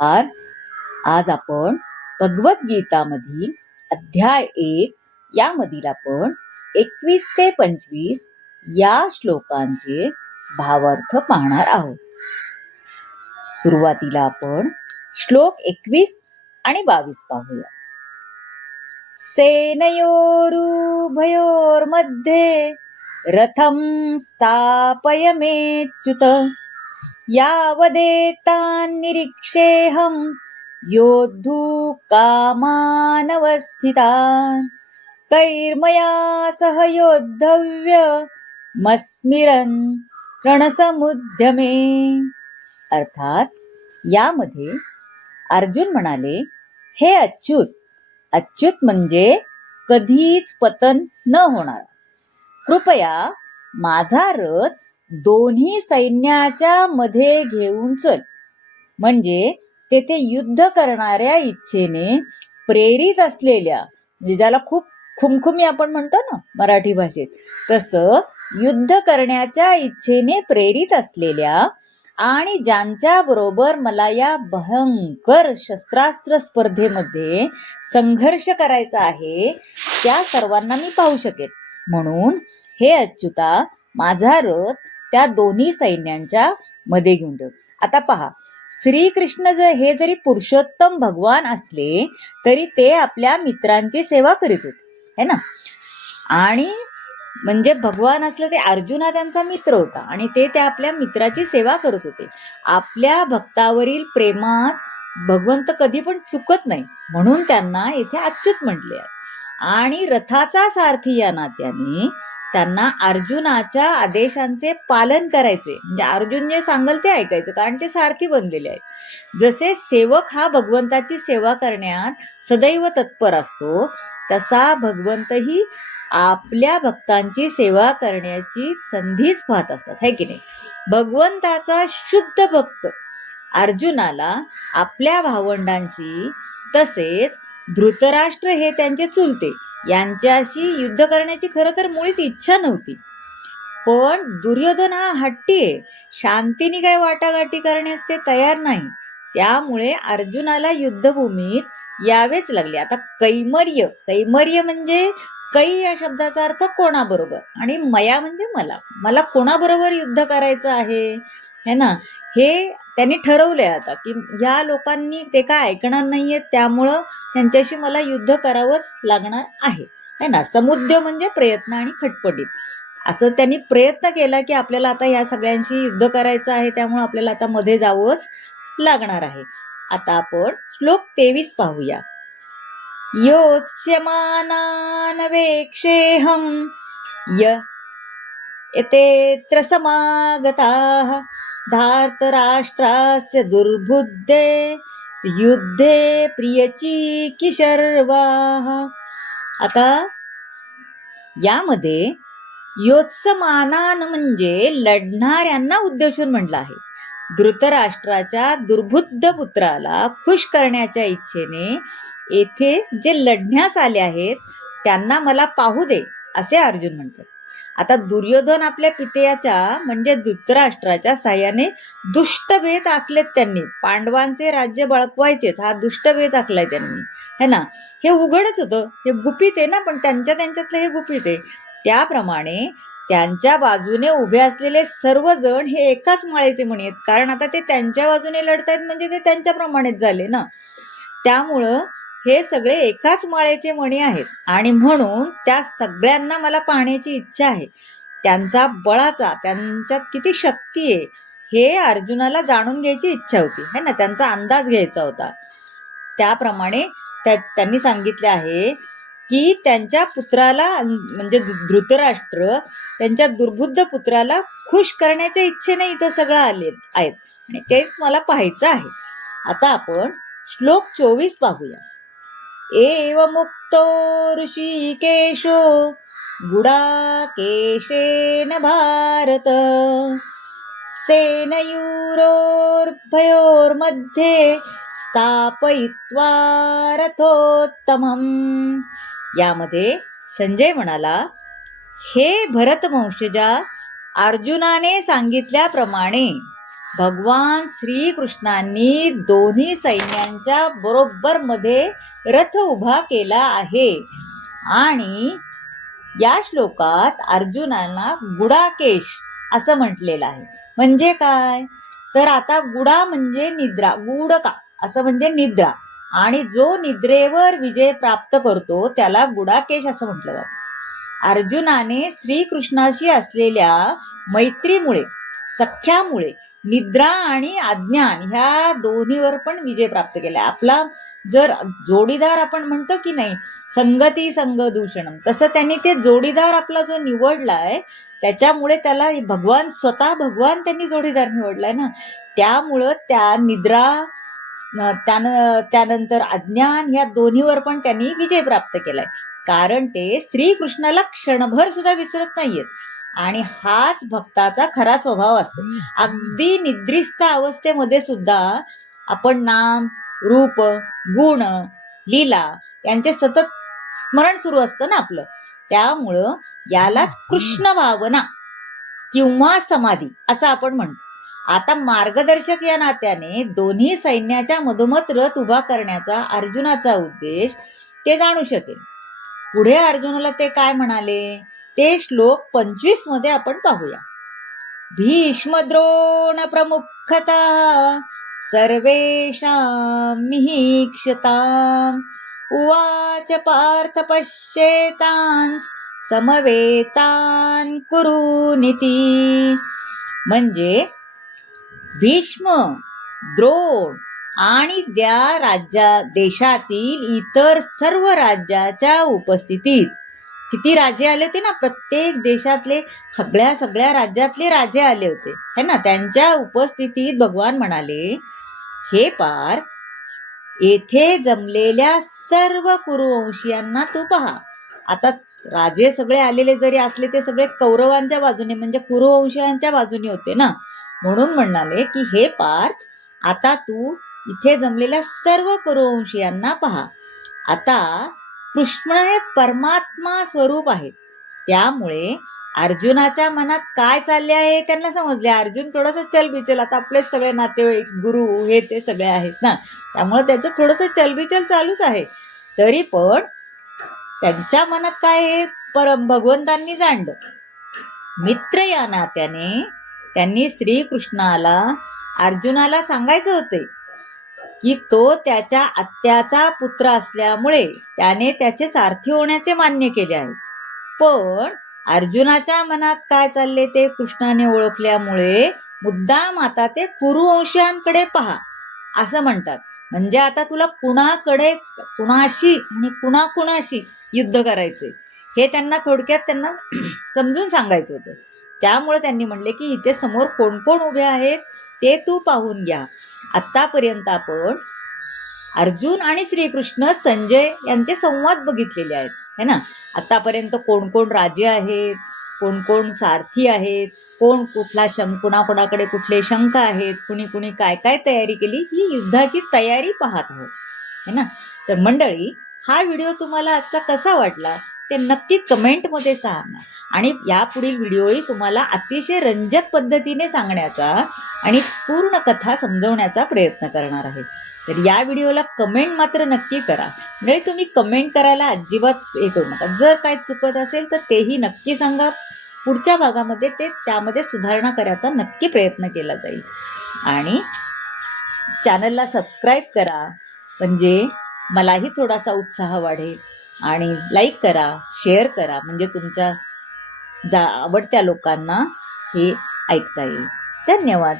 आज आपण भगवद्गीतामधील अध्याय 1 यामधील आपण 21 ते 25 या श्लोकांचे भावार्थ पाहणार आहोत. सुरुवातीला आपण श्लोक 21 आणि 22 पाहूया. सेनयोरुभयोर्मध्ये रथं स्थापयमेच्युत यावदेतान्निरीक्षेऽहं योद्धुकामानवस्थितान् कैर्मया सह योद्धव्यमस्मिरन् रणसमुद्यमे. अर्थात यामध्ये अर्जुन म्हणाले, हे अच्युत, अच्युत म्हणजे कधीच पतन न होणार, कृपया माझा रथ दोन्ही सैन्याच्या मध्ये घेऊन चल. म्हणजे तेथे युद्ध करणाऱ्या इच्छेने प्रेरित असलेल्या, म्हणजे ज्याला खूप खुमखुमी आपण म्हणतो ना मराठी भाषेत, तसं युद्ध करण्याच्या इच्छेने प्रेरित असलेल्या आणि ज्यांच्या बरोबर मला या भयंकर शस्त्रास्त्र स्पर्धेमध्ये संघर्ष करायचा आहे त्या सर्वांना मी पाहू शकेन. म्हणून हे अच्युता, माझा रथ त्या दोन्ही सैन्यांच्या मध्ये घेऊन ठेव. आता पहा, श्रीकृष्ण जरी पुरुषोत्तम भगवान असले तरी ते आपल्या मित्रांची सेवा करीत होते, है ना. आणि म्हणजे भगवान असले ते अर्जुन हा त्यांचा मित्र होता आणि ते त्या आपल्या मित्राची सेवा करत होते. आपल्या भक्तावरील प्रेमात भगवंत कधी पण चुकत नाही, म्हणून त्यांना इथे अच्युत म्हटले आहे. आणि रथाचा सारथी या नात्याने त्यांना अर्जुनाच्या आदेशांचे पालन करायचे, म्हणजे अर्जुन जे सांगेल ते ऐकायचं, कारण ते सारथी बनलेले आहेत. जसे सेवक हा भगवंताची सेवा करण्यात सदैव तत्पर असतो, तसा भगवंतही आपल्या भक्तांची सेवा करण्याची संधीच पाहत असतात, है की नाही. भगवंताचा शुद्ध भक्त अर्जुनाला आपल्या भावंडांशी, तसेच धृतराष्ट्र हे त्यांचे चुलते, यांच्याशी युद्ध करण्याची खरं तर मुळीच इच्छा नव्हती. पण दुर्योधन हा हट्टी आहे, शांतीने काय वाटाघाटी करण्यास ते तयार नाही. त्यामुळे अर्जुनाला युद्धभूमीत यावेच लागले. आता कैमर्य म्हणजे कै या शब्दाचा अर्थ कोणाबरोबर, आणि मया म्हणजे मला कोणाबरोबर युद्ध करायचं आहे, है ना. हे त्यांनी ठरवलंय आता की ह्या लोकांनी ते काय ऐकणार नाहीये, त्यामुळं त्यांच्याशी मला युद्ध करावंच लागणार आहे, है ना. समुद्य म्हणजे प्रयत्न आणि खटपटीत, असं त्यांनी प्रयत्न केला की आपल्याला आता ह्या सगळ्यांशी युद्ध करायचं आहे, त्यामुळे आपल्याला आता मध्ये जावंच लागणार आहे. आता आपण श्लोक 23 पाहूया. योत्स्यमानानवेक्षेहं यतेऽत्र समागताः धार्तराष्ट्रास्य दुर्बुद्धे युद्धे प्रियचिकीर्षर्वाः. आता यामध्ये योत्स्यमानान म्हणजे लढणाऱ्यांना उद्देशून म्हटलं आहे. धृतराष्ट्राच्या दुर्बुद्ध पुत्राला खुश करण्याच्या इच्छेने येथे जे लढण्यास आले आहेत त्यांना मला पाहू दे, असे अर्जुन म्हणतात. आता दुर्योधन आपल्या पित्याच्या म्हणजे धृतराष्ट्राच्या साह्याने दुष्टभेद आखलेत. त्यांनी पांडवांचे राज्य बळकवायचेच हा दुष्टभेद आखलाय त्यांनी, है ना. हे उघडच होतं, हे गुपित आहे ना, पण त्यांच्यातलं हे गुपित आहे. त्याप्रमाणे त्यांच्या बाजूने उभे असलेले सर्वजण हे एकाच माळेचे मणी आहेत, कारण आता ते त्यांच्या बाजूने लढतायत म्हणजे ते त्यांच्याप्रमाणेच झाले ना. त्यामुळं हे सगळे एकाच माळेचे मणी आहेत आणि म्हणून त्या सगळ्यांना मला पाहण्याची इच्छा आहे. त्यांचा बळाचा, त्यांच्यात किती शक्ती आहे हे अर्जुनाला जाणून घ्यायची इच्छा होती, है ना. त्यांचा अंदाज घ्यायचा होता. त्याप्रमाणे त्यांनी सांगितले आहे की त्यांच्या पुत्राला म्हणजे धृतराष्ट्र त्यांच्या दुर्बुद्ध पुत्राला खुश करण्याच्या इच्छेने इथं सगळं आले आहेत आणि तेच मला पाहायचं आहे. आता आपण श्लोक 24 पाहूया. एवमुक्तो ऋषिकेशो गुडाकेशेन भारत सेनयोर्भयोर्मध्ये स्थापयित्वा रथोत्तमम्. यामध्ये संजय म्हणाला, हे भरतवंशजा, अर्जुनाने सांगितल्याप्रमाणे भगवान श्रीकृष्णांनी दोन्ही सैन्यांच्या बरोबर मध्ये रथ उभा केला आहे. आणि या श्लोकात अर्जुनाला गुडाकेश असं म्हटलेलं आहे. म्हणजे काय, तर आता गुडा म्हणजे निद्रा, गुडका असं म्हणजे निद्रा, आणि जो निद्रेवर विजय प्राप्त करतो त्याला गुडाकेश असं म्हटलं जातं. अर्जुनाने श्रीकृष्णाशी असलेल्या मैत्रीमुळे, सख्यामुळे निद्रा आणि अज्ञान ह्या दोन्हीवर पण विजय प्राप्त केला. आपला जर जोडीदार आपण म्हणतो की नाही, संगती संग दूषणम, तसं त्यांनी ते जोडीदार आपला जो निवडलाय त्याच्यामुळे त्याला स्वतः भगवान त्यांनी जोडीदार निवडलाय ना. त्यामुळं त्या निद्रा त्यानंतर अज्ञान या दोन्हीवर पण त्यांनी विजय प्राप्त केलाय. कारण ते श्रीकृष्णाला क्षणभर सुद्धा विसरत नाहीयेत. आणि हाच भक्ताचा खरा स्वभाव असतो. अगदी निद्रिस्त अवस्थेमध्ये सुद्धा आपण नाम, रूप, गुण, लीला यांचे सतत स्मरण सुरू असतं ना आपलं. त्यामुळं यालाच कृष्ण भावना किंवा समाधी असं आपण म्हणतो. आता मार्गदर्शक या नात्याने दोन्ही सैन्याच्या मधोमध रथ उभा करण्याचा अर्जुनाचा उद्देश ते जाणू शकेल. पुढे अर्जुनाला ते काय म्हणाले ते श्लोक 25 मध्ये आपण पाहूया. भीष्म द्रोण प्रमुखतः सर्वेषां निहीक्षताम् उवाच पार्थ पश्येतांस समवेतान कुरुनिती. म्हणजे भीष्म, द्रोण आणि त्या देशातील इतर सर्व राज्याच्या उपस्थितीत, किती राजे आले होते ना, प्रत्येक देशातले सगळ्या राज्यातले राजे आले होते है ना. त्यांच्या उपस्थितीत भगवान म्हणाले, हे पार्थ, येथे जमलेल्या सर्व कुरुवंशीयांना तू पहा. आता राजे सगळे आलेले जरी असले ते सगळे कौरवांच्या बाजूने म्हणजे कुरुवंशीयांच्या बाजूने होते ना. म्हणून म्हणाले की हे पार्थ, आता तू इथे जमलेल्या सर्व कुरुवंशीयांना पहा. आता कृष्ण हे परमात्मा स्वरूप आहेत. त्यामुळे अर्जुनाच्या मनात काय चालले आहे त्यांना समजले. अर्जुन थोडंसं चलबिचल, आता आपलेच सगळे नातेवाईक, गुरु हे ते सगळे आहेत ना, त्यामुळे त्याचं थोडंसं चलबिचल चालूच आहे. तरी पण त्यांच्या मनात काय आहे भगवंतांनी जाणलं. मित्र या नात्याने त्यांनी श्रीकृष्णाला अर्जुनाला सांगायचं होते की तो त्याच्या आत्याचा पुत्र असल्यामुळे त्याने त्याचे सारथी होण्याचे मान्य केले आहे. पण अर्जुनाच्या मनात काय चालले ते कृष्णाने ओळखल्यामुळे मुद्दाम आता ते कुरुवंशांकडे पहा असं म्हणतात. म्हणजे आता तुला कुणाशी आणि कुणाशी युद्ध करायचे हे त्यांना थोडक्यात त्यांना समजून सांगायचं होतं. त्यामुळे त्यांनी म्हणले की इथे समोर कोण कोण उभे आहेत ते तू पाहून घ्या. आतापर्यंत आपण अर्जुन आणि श्रीकृष्ण संजय यांचे संवाद बघितलेले आहेत है ना. आतापर्यंत कोण कोण राजे आहेत, कोण कोण सारथी आहेत, कोण कुठला कुणाकडे कुठले शंख आहेत, कुणी काय काय तयारी केली, ही युद्धाची तयारी पाहत आहोत है ना. तर मंडळी, हा व्हिडिओ तुम्हाला आजचा कसा वाटला ते नक्की कमेंटमध्ये सांगा. आणि यापुढील व्हिडिओही तुम्हाला अतिशय रंजक पद्धतीने सांगण्याचा आणि पूर्ण कथा समजवण्याचा प्रयत्न करणार आहे. तर या व्हिडिओला कमेंट मात्र नक्की करा. म्हणजे तुम्ही कमेंट करायला अजिबात हे करू नका. जर काय चुकत असेल तर तेही नक्की सांगा. पुढच्या भागामध्ये त्यामध्ये सुधारणा करायचा नक्की प्रयत्न केला जाईल. आणि चॅनलला सबस्क्राईब करा म्हणजे मलाही थोडासा उत्साह वाढेल. आणि लाईक करा, शेअर करा म्हणजे तुमच्या आवडत्या लोकांना हे ऐकता येईल. धन्यवाद.